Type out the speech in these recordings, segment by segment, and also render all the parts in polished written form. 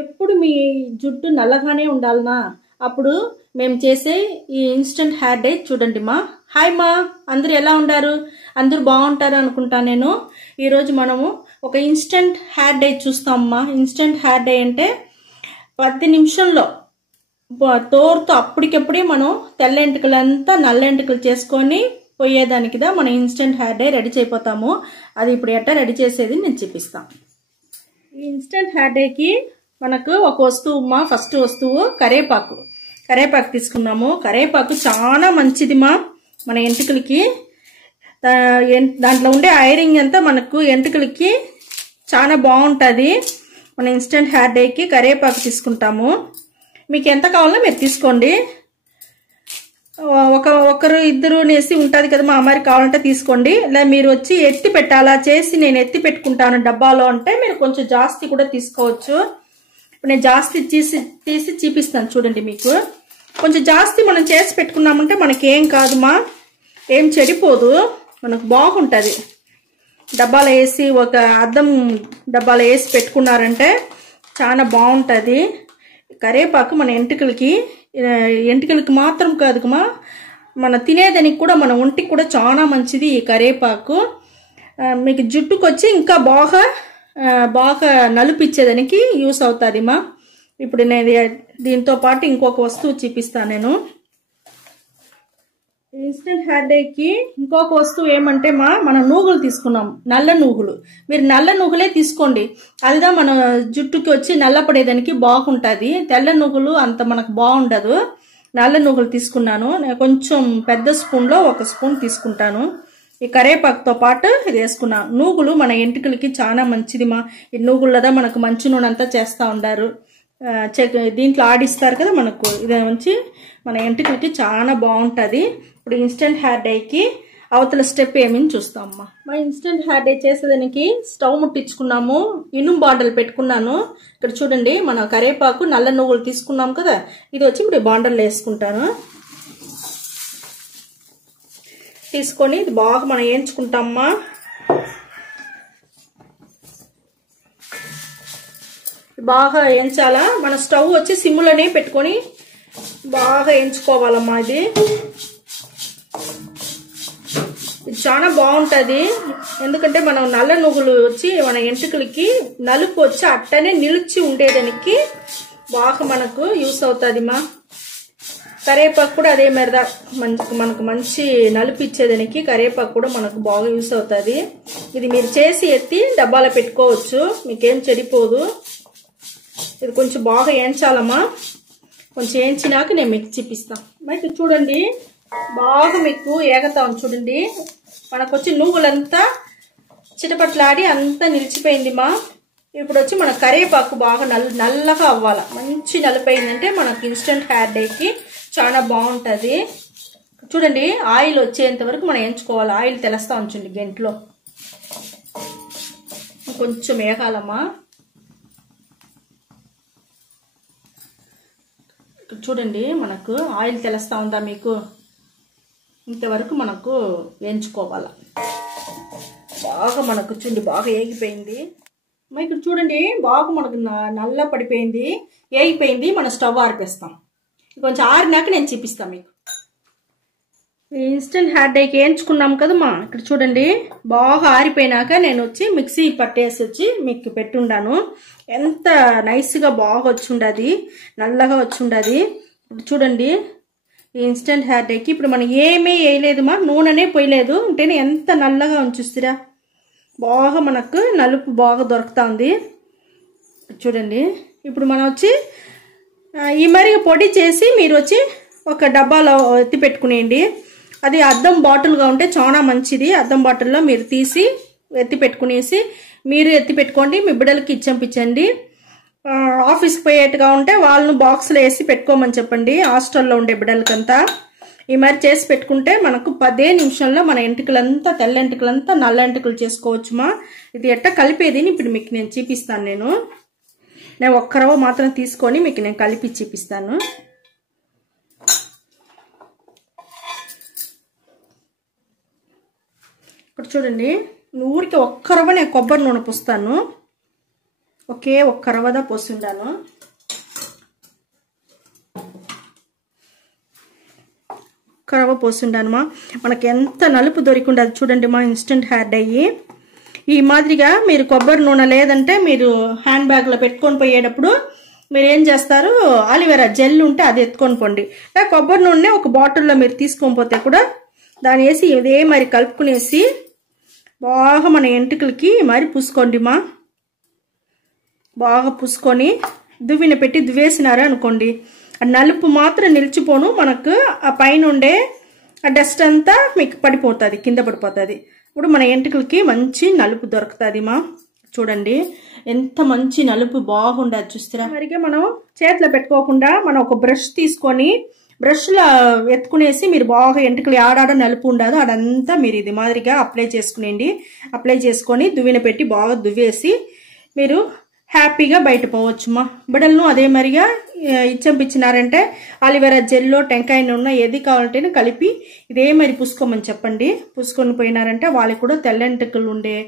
ఎప్పుడు మీ జుట్టు నల్లగానే ఉండాలనా? అప్పుడు మేము చేసే ఈ ఇన్స్టెంట్ హెయిర్ డై చూడండి మా. హాయ్ మా, అందరూ ఎలా ఉండారు? అందరూ బాగుంటారు అనుకుంటా. నేను ఈరోజు మనము ఒక ఇన్స్టెంట్ హెయిర్ డై చూస్తామమ్మా. ఇన్స్టెంట్ హెయిర్ డై అంటే 10 నిమిషంలో తోరుతో అప్పటికప్పుడే మనం తెల్ల ఎంటుకలంతా నల్ల ఎంటుకలు చేసుకొని పోయేదానికిదా మనం ఇన్స్టెంట్ హెయిర్ డై రెడీ చేయపోతాము. అది ఇప్పుడు ఎట్లా రెడీ చేసేది నేను చూపిస్తాను. ఈ ఇన్స్టెంట్ హెయిర్ డైకి మనకు ఒక వస్తువు మా. ఫస్ట్ వస్తువు కరేపాకు. కరేపాకు తీసుకున్నాము. కరేపాకు చాలా మంచిది మా మన ఎంటుకలకి. దాంట్లో ఉండే ఐరన్ అంతా మనకు ఎంటుకలకి చాలా బాగుంటుంది. మన ఇన్స్టెంట్ హెయిర్ డైకి కరేపాకు తీసుకుంటాము. మీకు ఎంత కావాలో మీరు తీసుకోండి. ఒకరు ఇద్దరు నేసి ఉంటుంది కదా మా, మరి కావాలంటే తీసుకోండి. ఇలా మీరు వచ్చి ఎత్తి పెట్టాలా చేసి నేను ఎత్తి పెట్టుకుంటాను డబ్బాలో అంటే మీరు కొంచెం జాస్తి కూడా తీసుకోవచ్చు. ఇప్పుడు నేను జాస్తి తీసి చూపిస్తాను చూడండి. మీకు కొంచెం జాస్తి మనం చేసి పెట్టుకున్నామంటే మనకేం కాదు మా, ఏం చెడిపోదు, మనకు బాగుంటుంది. డబ్బాలో వేసి ఒక అద్దం డబ్బాలో వేసి పెట్టుకున్నారంటే చాలా బాగుంటుంది. కరేపాకు మన ఎంటుకలకి మాత్రం కాదుమా, మన తినేదానికి కూడా మన ఒంటికి కూడా చాలా మంచిది ఈ కరేపాకు. మీకు జుట్టుకు వచ్చి ఇంకా బాగా నలుపిచ్చేదానికి యూస్ అవుతుంది మా. ఇప్పుడు నేను దీంతో పాటు ఇంకొక వస్తువు చూపిస్తాను. నేను ఇన్స్టెంట్ హెయిర్ డైకి ఇంకొక వస్తువు ఏమంటే మనం నూగులు తీసుకున్నాం, నల్ల నూగులు. మీరు నల్ల నూగులే తీసుకోండి, అదిదా మన జుట్టుకి వచ్చి నల్లపడేదానికి బాగుంటుంది. తెల్ల నూగులు అంత మనకు బాగుండదు. నల్ల నూగులు తీసుకున్నాను. నేను కొంచెం పెద్ద స్పూన్లో 1 స్పూన్ తీసుకుంటాను. ఈ కరేపాకుతో పాటు ఇది వేసుకున్నాను. నూగులు మన ఎంటుకలకి చాలా మంచిది మా. ఈ నూగులదా మనకు మంచి నూనె అంతా చేస్తూ ఉండారు. దీంట్లో ఆడిస్తారు కదా మనకు. ఇది వచ్చి మన ఎంటుకలకి చాలా బాగుంటుంది. ఇప్పుడు ఇన్స్టెంట్ హెయిర్ డైకి అవతల స్టెప్ ఏమని చూస్తామమ్మా. మా ఇన్స్టెంట్ హెయిర్ డై చేసేదానికి స్టవ్ ముట్టించుకున్నాము. ఇనుము బాండలు పెట్టుకున్నాను. ఇక్కడ చూడండి, మన కరేపాకు నల్ల నువ్వులు తీసుకున్నాం కదా, ఇది వచ్చి ఇప్పుడు బాండల్లో వేసుకుంటాను. తీసుకొని ఇది బాగా మనం వేయించుకుంటామమ్మా. బాగా వేయించాలా. మన స్టవ్ వచ్చి సిమ్లోనే పెట్టుకొని బాగా వేయించుకోవాలమ్మా. ఇది చాలా బాగుంటుంది. ఎందుకంటే మనం నల్ల నువ్వులు వచ్చి మన ఎంటుకలకి నలుపు వచ్చి అట్టనే నిలిచి ఉండేదానికి బాగా మనకు యూస్ అవుతుంది మా. కరేపాకు కూడా అదే మేరదా మనకు మంచి నలుపు ఇచ్చేదానికి కరేపాకు కూడా మనకు బాగా యూస్ అవుతుంది. ఇది మీరు చేసి ఎత్తి డబ్బాలో పెట్టుకోవచ్చు, మీకేం చెడిపోదు. ఇది కొంచెం బాగా వేయించాలమ్మా. కొంచెం వేయించినాక నేను మీకు చూపిస్తాను. మీకు చూడండి బాగా మీకు ఏగతాం చూడండి. మనకు వచ్చి నువ్వులంతా చిటపట్లాడి అంతా నిలిచిపోయింది మా. ఇప్పుడు వచ్చి మన కరేపాకు బాగా నల్లగా అవ్వాలి. మంచి నలిపోయిందంటే మనకు ఇన్స్టెంట్ హెయిర్ డైకి చాలా బాగుంటుంది. చూడండి, ఆయిల్ వచ్చేంత వరకు మనం వేయించుకోవాలి. ఆయిల్ తెలుస్తా ఉంచండి గంటలో. కొంచెం వేగాలమ్మా. చూడండి, మనకు ఆయిల్ తెలుస్తా ఉందా మీకు? ఇంతవరకు మనకు వేయించుకోవాలి. బాగా మనకు చూడండి బాగా ఏగిపోయింది. మీకు చూడండి బాగా మనకు నల్ల పడిపోయింది, ఏగిపోయింది. మన స్టవ్ ఆరిపేస్తాం. కొంచెం ఆరినాక నేను చూపిస్తాను మీకు. ఇన్స్టెంట్ హెయిర్ డైకి వేయించుకున్నాం కదా మా. ఇక్కడ చూడండి బాగా ఆరిపోయినాక నేను వచ్చి మిక్సీ పట్టేసి వచ్చి మీకు పెట్టుండాను. ఎంత నైస్గా బాగా వచ్చుండది, నల్లగా వచ్చుండది. ఇప్పుడు చూడండి ఇన్స్టెంట్ హెయిర్ డైకి ఇప్పుడు మనం ఏమీ వేయలేదు మా, నూనెనే పోయలేదు. అంటేనే ఎంత నల్లగా ఉంచుస్తారా, బాగా మనకు నలుపు బాగా దొరుకుతుంది. చూడండి ఇప్పుడు మనం వచ్చి ఈ మరి పొడి చేసి మీరు వచ్చి ఒక డబ్బాలో ఎత్తి పెట్టుకునేయండి. అది అద్దం బాటిల్గా ఉంటే చాలా మంచిది. అద్దం బాటిల్లో మీరు తీసి ఎత్తి పెట్టుకునేసి మీరు ఎత్తి పెట్టుకోండి. మీ బిడ్డలకి ఇచ్చంపించండి. ఆఫీస్కి పోయేట్టుగా ఉంటే వాళ్ళను బాక్స్లో వేసి పెట్టుకోమని చెప్పండి. హాస్టల్లో ఉండే బిడ్డలకంతా ఈ మరి చేసి పెట్టుకుంటే మనకు 10 నిమిషంలో మన ఎంటుకలంతా తెల్ల ఎంటుకలంతా నల్ల ఎంటుకలు చేసుకోవచ్చు మా. ఇది ఎట్లా కలిపేది ఇప్పుడు మీకు నేను చూపిస్తాను. నేను ఒక్క రవ్వ మాత్రం తీసుకొని మీకు నేను కలిపి చూపిస్తాను. ఇప్పుడు చూడండి, ఊరికి ఒక్క రవ్వ నేను కొబ్బరి నూనె పోస్తాను. ఒకే ఒక్క రవ్వద పోసుండాను. రవ్వ పోసుండానమా. మనకి ఎంత నలుపు దొరికిండదు చూడండి మా ఇన్స్టెంట్ హెయిర్ డై. ఈ మాదిరిగా మీరు కొబ్బరి నూనె లేదంటే మీరు హ్యాండ్ బ్యాగ్లో పెట్టుకొని పోయేటప్పుడు మీరు ఏం చేస్తారు, ఆలివేరా జెల్ ఉంటే అది ఎత్తుకొని పోండి. లేదా కొబ్బరి నూనె ఒక బాటిల్లో మీరు తీసుకొని పోతే కూడా దాన్ని వేసి ఇదే మరి కలుపుకునేసి బాగా మన ఎంటుకలకి మరి పూసుకోండి మా. బాగా పూసుకొని దువ్విన పెట్టి దువ్వేసినారు అనుకోండి, ఆ నలుపు మాత్రం నిలిచిపోను. మనకు ఆ పైన ఉండే ఆ డస్ట్ అంతా మీకు పడిపోతుంది, కింద పడిపోతుంది. ఇప్పుడు మన ఎంటుకలకి మంచి నలుపు దొరుకుతుంది మా. చూడండి ఎంత మంచి నలుపు బాగుండదు చూస్తారా. మరిగా మనం చేతిలో పెట్టుకోకుండా మనం ఒక బ్రష్ తీసుకొని బ్రష్లో ఎత్తుకునేసి మీరు బాగా ఎంటుకలు ఆడాడ నలుపు ఉండదు అదంతా మీరు ఇది మాదిరిగా అప్లై చేసుకునేయండి. అప్లై చేసుకొని దువ్విన పెట్టి బాగా దువ్వేసి మీరు హ్యాపీగా బయట పోవచ్చు మా. బిడలను అదే మరిగా ఇచ్చంపించినారంటే ఆలివేరా జెల్లో టెంకాయ నూనె ఏది కావాలంటే కలిపి ఇదే మరి పూసుకోమని చెప్పండి. పూసుకొని పోయినారంటే వాళ్ళకి కూడా తెల్లెంటుకలు ఉండే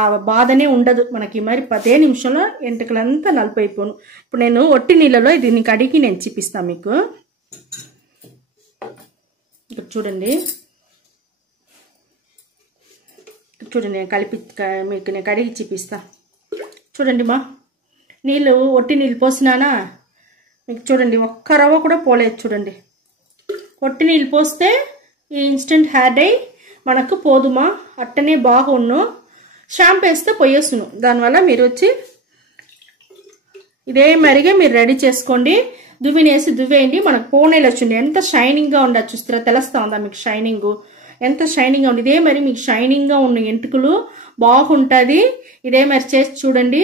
ఆ బాధనే ఉండదు మనకి. మరి 10 నిమిషంలో ఎంటుకలంతా నలిపైపోను. ఇప్పుడు నేను ఒట్టి నీళ్ళలో దీన్ని కడిగి నేను చూపిస్తాను మీకు. ఇక్కడ చూడండి, చూడండి నేను కలిపి మీకు నేను కడిగి చూపిస్తా. చూడండి మా, నీళ్ళు ఒట్టి నీళ్ళు పోసినానా మీకు చూడండి ఒక్క రవ్వ కూడా పోలేదు. చూడండి ఒట్టి నీళ్ళు పోస్తే ఈ ఇన్స్టెంట్ హెయిర్ డై మనకు పోదుమా, అట్టనే బాగున్ను. షాంపూ వేస్తే పోయేసును. దానివల్ల మీరు వచ్చి ఇదే మరిగా మీరు రెడీ చేసుకోండి. దువ్వినేసి దువ్వేయండి. మనకు పోనేలు వచ్చింది ఎంత షైనింగ్గా ఉండదు చూస్తారా, తెలుస్తా ఉందా మీకు షైనింగ్ ఎంత షైనింగ్గా ఉంది. ఇదే మరి మీకు షైనింగ్గా ఉన్న ఎంటుకలు బాగుంటుంది. ఇదే మరి చేసి చూడండి.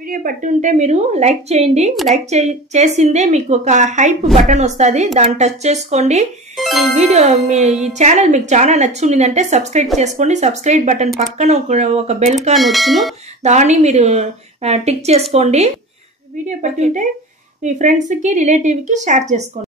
వీడియో పట్టుంటే మీరు లైక్ చేయండి. లైక్ చేసిందే మీకు ఒక హైప్ బటన్ వస్తుంది, దాన్ని టచ్ చేసుకోండి. ఈ వీడియో ఈ ఛానల్ మీకు చాలా నచ్చుందంటే సబ్స్క్రైబ్ చేసుకోండి. సబ్స్క్రైబ్ బటన్ పక్కన ఒక బెల్ కాన్ వచ్చును, దాన్ని మీరు టిక్ చేసుకోండి. వీడియో పట్టుంటే మీ ఫ్రెండ్స్కి రిలేటివ్కి షేర్ చేసుకోండి.